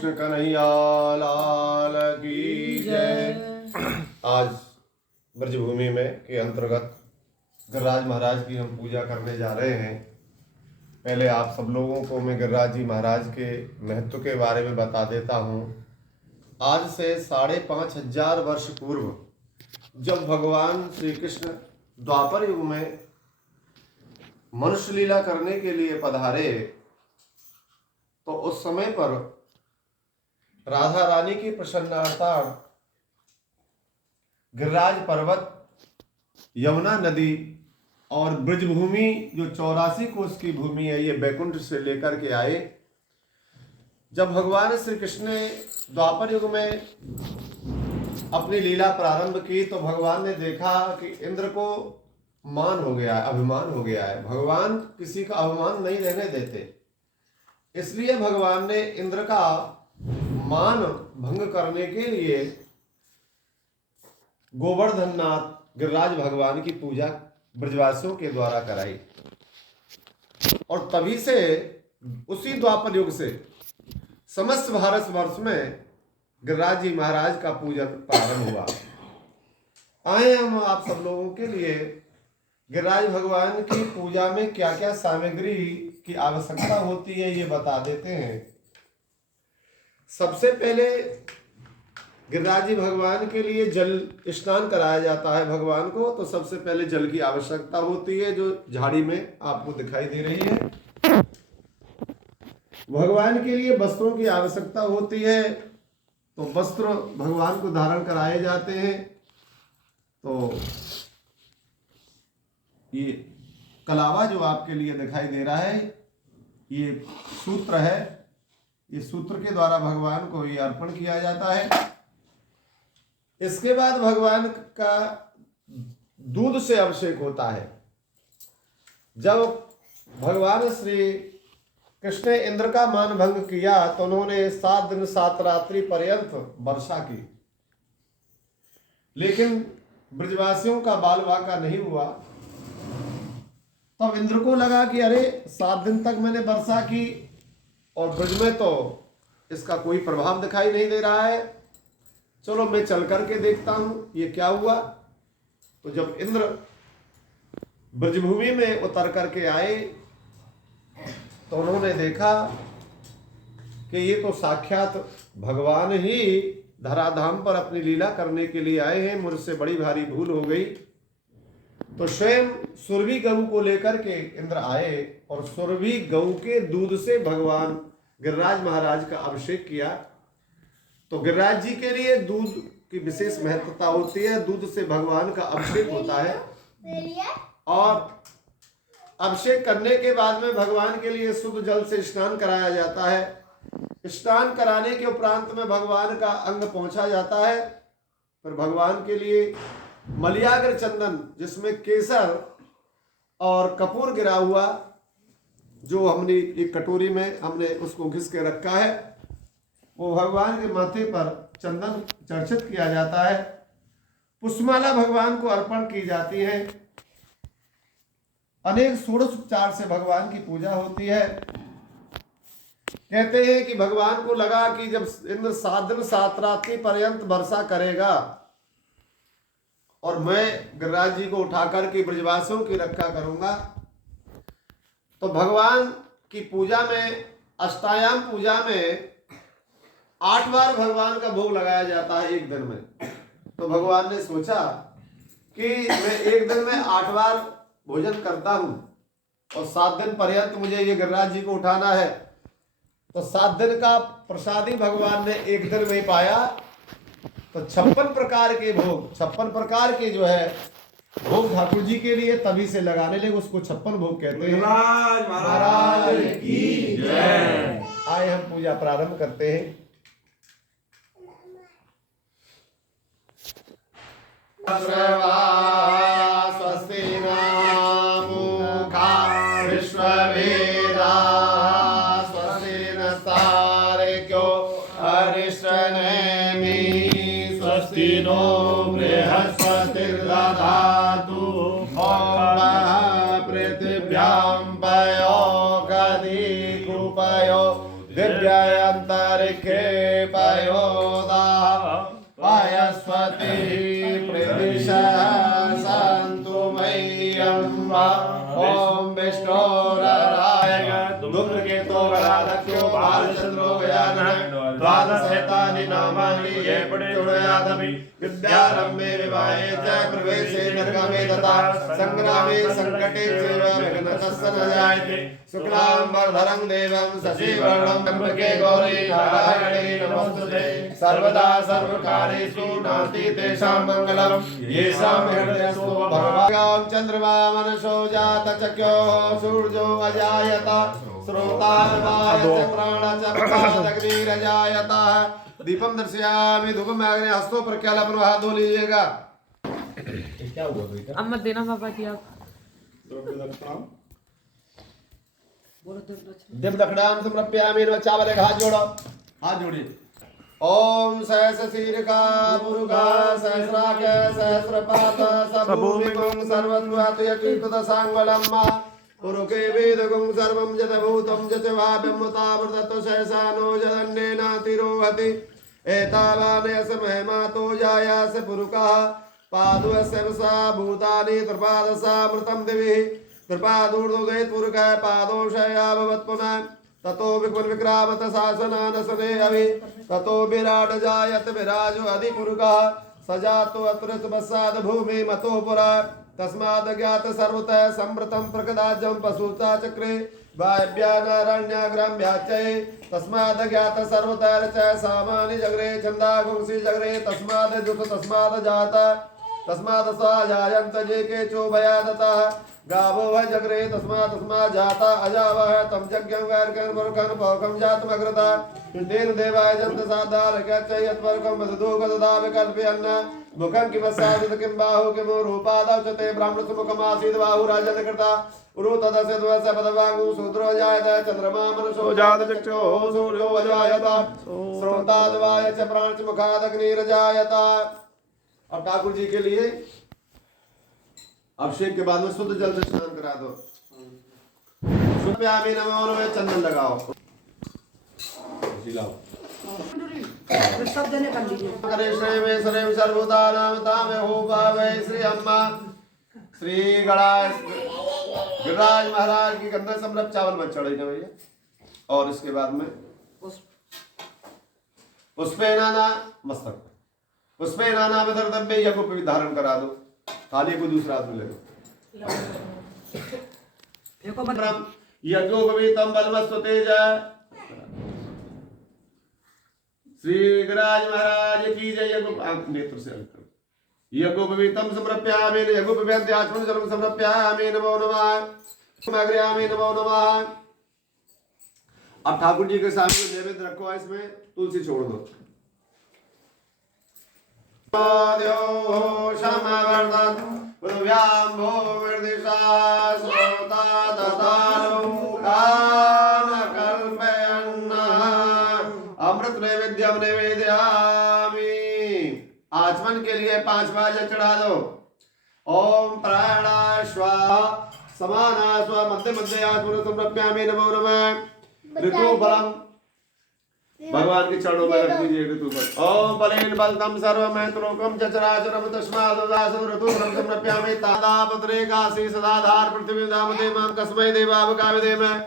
कृष्ण कन्हैया लाल की जय। आज ब्रजभूमि में के अंतर्गत गिरिराज महाराज की हम पूजा करने जा रहे हैं। पहले आप सब लोगों को मैं गिरिराज जी महाराज के महत्व के बारे में बता देता हूँ। आज से 5,500 वर्ष पूर्व जब भगवान श्री कृष्ण द्वापर युग में मनुष्य लीला करने के लिए पधारे, तो उस समय पर राधा रानी की प्रसन्नार्थार्थ गिरिराज पर्वत, यमुना नदी और ब्रजभूमि जो 84 कोस की भूमि है, ये बैकुंठ से लेकर के आए। जब भगवान श्री कृष्ण ने द्वापर युग में अपनी लीला प्रारंभ की, तो भगवान ने देखा कि इंद्र को मान हो गया है, अभिमान हो गया है। भगवान किसी का अभिमान नहीं रहने देते, इसलिए भगवान ने इंद्र का मान भंग करने के लिए गोवर्धन नाथ गिरिराज भगवान की पूजा ब्रजवासियों के द्वारा कराई। और तभी से, उसी द्वापर युग से समस्त भारतवर्ष में गिरिराज जी महाराज का पूजन प्रारंभ हुआ। आए हम आप सब लोगों के लिए गिरिराज भगवान की पूजा में क्या क्या सामग्री की आवश्यकता होती है ये बता देते हैं। सबसे पहले गिरिराज जी भगवान के लिए जल स्नान कराया जाता है भगवान को, तो सबसे पहले जल की आवश्यकता होती है, जो झाड़ी में आपको दिखाई दे रही है। भगवान के लिए वस्त्रों की आवश्यकता होती है, तो वस्त्र भगवान को धारण कराए जाते हैं। तो ये कलावा जो आपके लिए दिखाई दे रहा है, ये सूत्र है। इस सूत्र के द्वारा भगवान को ये अर्पण किया जाता है। इसके बाद भगवान का दूध से अभिषेक होता है। जब भगवान श्री कृष्ण ने इंद्र का मान भंग किया, तो उन्होंने 7 दिन 7 रात्रि पर्यंत वर्षा की, लेकिन ब्रजवासियों का बाल बाका नहीं हुआ। तब इंद्र को लगा कि अरे 7 दिन तक मैंने वर्षा की और ब्रज में तो इसका कोई प्रभाव दिखाई नहीं दे रहा है, चलो मैं चल करके देखता हूँ ये क्या हुआ। तो जब इंद्र ब्रजभूमि में उतर करके आए, तो उन्होंने देखा कि ये तो साक्षात भगवान ही धराधाम पर अपनी लीला करने के लिए आए हैं, मुझसे बड़ी भारी भूल हो गई। तो स्वयं सुरभि गऊ को लेकर के इंद्र आए और सुरभि गऊ के दूध से भगवान गिरिराज महाराज का अभिषेक किया। तो गिरिराज जी के लिए दूध की विशेष महत्वता होती है। दूध से भगवान का अभिषेक होता है और अभिषेक करने के बाद में भगवान के लिए शुद्ध जल से स्नान कराया जाता है। स्नान कराने के उपरांत में भगवान का अंग पहुंचा जाता है। फिर भगवान के लिए मलयाग्र चंदन, जिसमें केसर और कपूर गिरा हुआ, जो हमने एक कटोरी में हमने उसको घिस के रखा है, वो भगवान के माथे पर चंदन चर्चित किया जाता है। पुष्पमाला भगवान को अर्पण की जाती है। अनेक षोडशोपचार से भगवान की पूजा होती है। कहते हैं कि भगवान को लगा कि जब इंद्र 7 दिन 7 रात्रि पर्यंत वर्षा करेगा और मैं गिरिराज जी को उठा करके ब्रजवासियों की रक्षा करूंगा, तो भगवान की पूजा में, अष्टायाम पूजा में 8 बार भगवान का भोग लगाया जाता है एक दिन में। तो भगवान ने सोचा कि मैं एक दिन में 8 बार भोजन करता हूं और 7 दिन पर्यंत मुझे ये गिरिराज जी को उठाना है, तो 7 दिन का प्रसादी भगवान ने एक दिन में ही पाया। तो 56 प्रकार के भोग, 56 प्रकार के जो है भोग ठाकुर जी के लिए तभी से लगाने लगे, उसको 56 भोग कहते हैं। महाराज की जय। आए हम पूजा प्रारंभ करते हैं। स्वस्ति नामुखा विश्ववेदा स्वस्ति नस्तार्क्यो अरिष्टनेमि स्वस्ति नो बृहस्पतिर्दधातु पृथिव्यां पयो गदी कुपयो दिव्यायन्त ऋखे पयोदा पायस्वती प्रविशा सन्तु मह्यम् ओम विष्णुराय धूम्रकेतो गणाध्यक्षो बालचंद्रो गजाननः द्वादशैतानि नामानि ये पठितुर्यादपि विद्यारम्भे विवाहे च प्रवेशे निर्गमे तथा संग्रामे संकटे चैव विघ्नस्तस्य न जायते शुक्लाम्बरधरं देवं शशिवर्णं त्र्यम्बके गौरी नारायणे नमोस्तुते सर्वदा सर्वकार्येषु नास्ति तेषां मंगलम् येषां हृदयस्थो भगवान् चन्द्रमा मनसो जातचक्यो सूर्यो अजायत श्रोतारवाय च प्राणचक्रादग्निरजायत दीपम दर्शयामि धूपम अग्नि हस्तों पर क्या अपन हाथ धो लीजिएगा। क्या हुआ बेटा? अब मत देना पापा जी आप। देव दक्षिणाम समर्पयामि चावल एक हाथ जोड़ो, हाथ जोड़िए। ओम सहस शीर्षा मुरुगा सहस्राक सहस्रपात सबूमिकुं सर्वत्वात् यकीर्तत सांगलम्मा पुरुके वेदगुं सर्वं जतभूतं जतवाप्यमुतावृततो सहसानो जदन्नेन तिरोहति एतावानयस महिमातो जायास पुरुकः पादुस्य वसा भूतानि त्रिपादसामृतं दिवि त्रिपादूर्ध्वोदयेत् पुरुकः पादोषया भवत् पुनः ततो विपुल विक्रामत शासनानसने अभि ततो विराट जायत विराजो अधिपुरुकः सजातो अत्र बसाद भूमि मतो पुरा तस्माद् ज्ञात सर्वतः संवृतं प्रकदाजं पशुता चक्रे वायव्यानारण्याग्राम्याच्चै तस्माद् ज्ञात सर्वतः च सामानि जगरे छन्दागुंसि जगरे तस्माद् दुख तस्माद् जाता तस्माद् सा जायन्त जे के चोभयादतः गावो वह जगरे तस्मात् तस्मात् जाता अजावः तम यज्ञं वैर्कं वरुखं पौखं जातमग्रता तेन देवाय जन्त साधार क्याच्चै यत्वर्कं वददो गददा विकल्पयन्न मुखं किमस्यादित किं बाहु किमो रूपादौ च ते ब्राह्मणस्य मुखमासीद् बाहु राजन् कृता उरु तदस्य द्वस्य पदवाङ्गु शूद्रो जायत चन्द्रमा मनसो जात चक्षुः सूर्यो अजायत श्रोताद्वाय च प्राण च मुखादग्निर्जायत। अब ठाकुर जी के लिए अभिषेक के बाद में शुद्ध जल से स्नान करा दो। प्यामी नमो नमः चंदन लगाओ, जिलाओ सब जने कर लीजिए। करे श्री में श्री सर्वदा नाम तामे हो पावे श्री अम्मा श्री गिरिराज महाराज की गंधा समरप चावल में चढ़े ना भैया। और इसके बाद में पुष्पे नाना मस्तक पुष्पे नाना विदर्दम्बे यज्ञ पे धारण करा दो। थाली को दूसरा हाथ में ले लो। यज्ञोपवीतम बलमस्वतेज श्री गिरिराज महाराज की जय। नेत्र से यज्ञोपवीतम समर्पयामि यज्ञोपवीतं आचमन जलम समर्पयामि नमो नमः समग्रयामि नमो नमः। अब ठाकुर जी के सामने नैवेद्य रखो, इसमें तुलसी छोड़ दो। अमृत नैवेद्यम नैवेद्यामि। आचमन के लिए 5 बार चढ़ा दो। ओम प्राणा स्वाहा समाना स्वा मध्य मध्य आचमन समर्पयामि नमो नमः। ऋतु बलम भगवान के चरणों में रख दीजिए ऋतु पर। ओम बलेन बलतम सर्वमैत्रोकम चचराचरम तस्मादुदासं ऋतु बलम समर्पयामि। तादापत्रे काशी सदाधार पृथ्वी दामते मां कस्मै देवावकावे देमः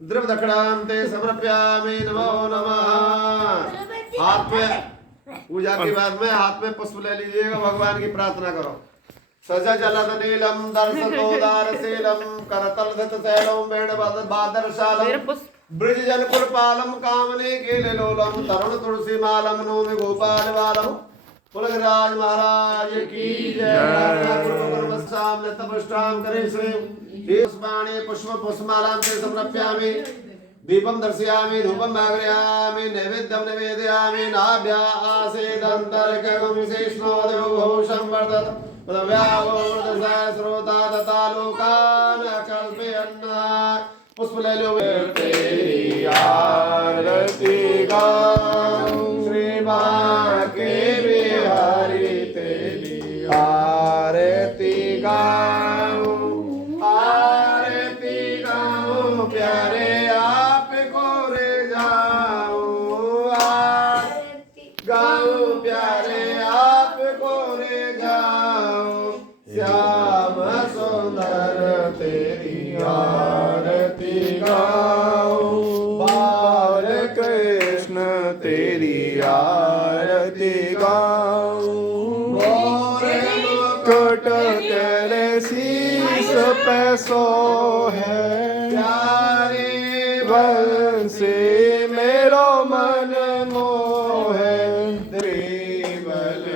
द्रव दक्षिणां ते समर्पयामि नमो नमः। हाथ में पूजा के बाद में हाथ में पुष्प ले लीजिएगा, भगवान की प्रार्थना करो। सज जलद नीलम दर्शतोदारशीलम करतल धत शैलम वेण बादरशालम ब्रज जन कुलपालम कामने के लोलम तरुण तुलसी मालम नोमि गोपाल बालम पुलगराज महाराज की जय। तपस्टाम करे श्री पुष्पाणि पुष्प पुष्पमालां ते समर्पयामि दीपं दर्शयामि धूपं आग्रयामि नैवेद्यं निवेदयामि नाभ्या आसेदन्तर्गं शेषणोदभूषं वर्धत पदव्यावोर्धसा श्रोता तथा लोकान् कल्पयन्। पुष्प ले लो। तेरी आरती गाऊं श्री माँ के बिहारी तेरी आरती गाऊं प्यारे आप को रे जाऊं तेरी आरती गाऊं। मुकुट तेरे शीश पे सोहे प्यारे बंसी मेरो मन मोहे।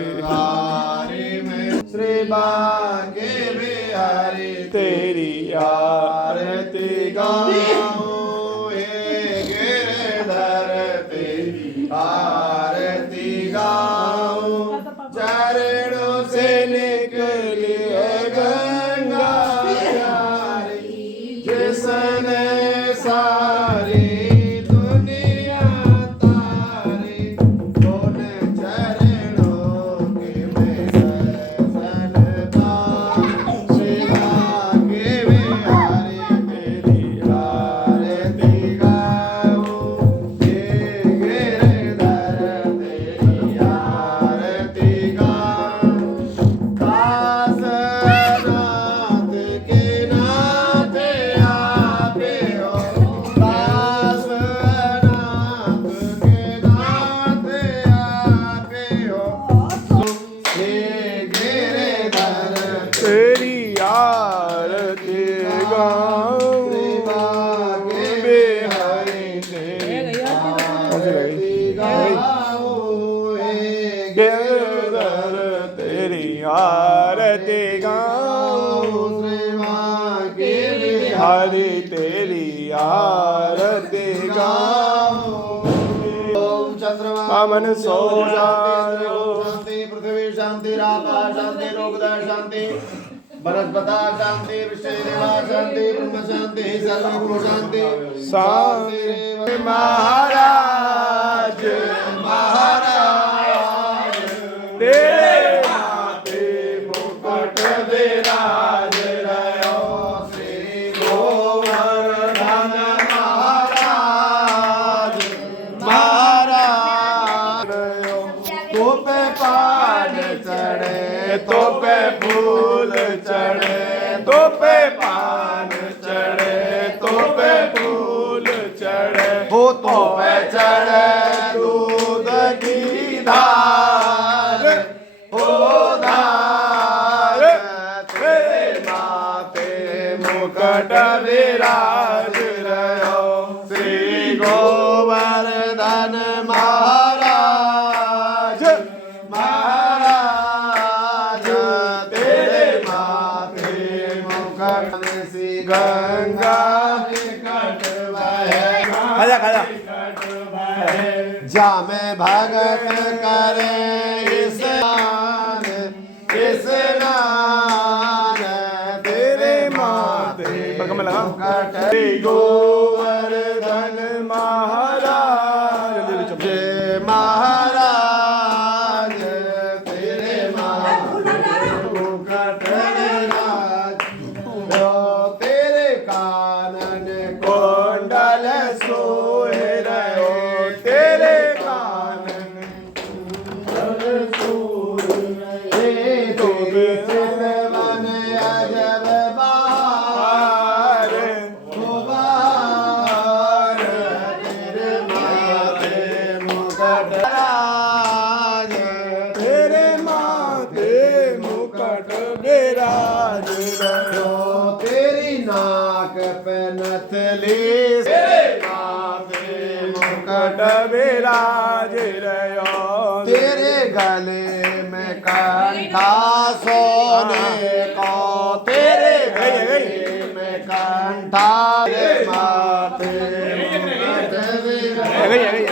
बलिहारी में श्री बांके बिहारी तेरी आरती गाऊं। हे गिरधर तेरी आरती गाऊं। चरणों से निकली है गंगा प्यारी जिसने सारी दुनिया तारी। उन चरणों के मैं दर्शन पाऊं। शिवा के बिहारी तेरी आरती गाऊं। हे गिरधर तेरी आरती गाऊं। दासनाथ के नाथ आपे हो। दासनाथ के नाथ आपे हो। हे गिरधर तेरी आरती गाऊं। बिहारी तेरी आरती गाऊं। हे गिरधर तेरी आरती गाऊं। बिहारी तेरी आरती गाऊं। ओम चंद्रमा मन सो शांति पृथ्वी शांति रापा शांति लोकदा शांति वनस्पता शांति विषयदेवा शांति ब्रह्म शांति सर्व गुरु शांति शांति। महाराज महाराज तेरे माथे मुकुट विराज रहो। श्री गोवर्धन महाराज महाराज तो पे पान चढ़े तो पे फूल चढ़े तो पे पान चढ़े तो पे फूल चढ़े हो तो पे चढ़े दूध की धार हो धार। तेरे माथे मुकुट विराज रहो। श्री गोवर्धन महाराज महाराज तेरे माथे मुकुट सी गंगा निकट बहे। जा में भगत करे स्नान स्नान तेरे माथे मुकुट। श्री गोवर्धन महाराज जय महाराज तेरे माथे मुकुट विराज। तेरे कानन कुंडल सोहे रहो। तेरे कानन कुंडल सोहे रहो। तेरे चितवन अजब बहार हो बहार। तेरे माथे मुकुट राज तेरे माथे मुकुट विराज रहो। तेरी नाक पे नथली तेरे माथे मुकुट विराज रहो। तेरे गले में कंठा सोने को। तेरे गले में कंठा। तेरे माथे मुकुट विराज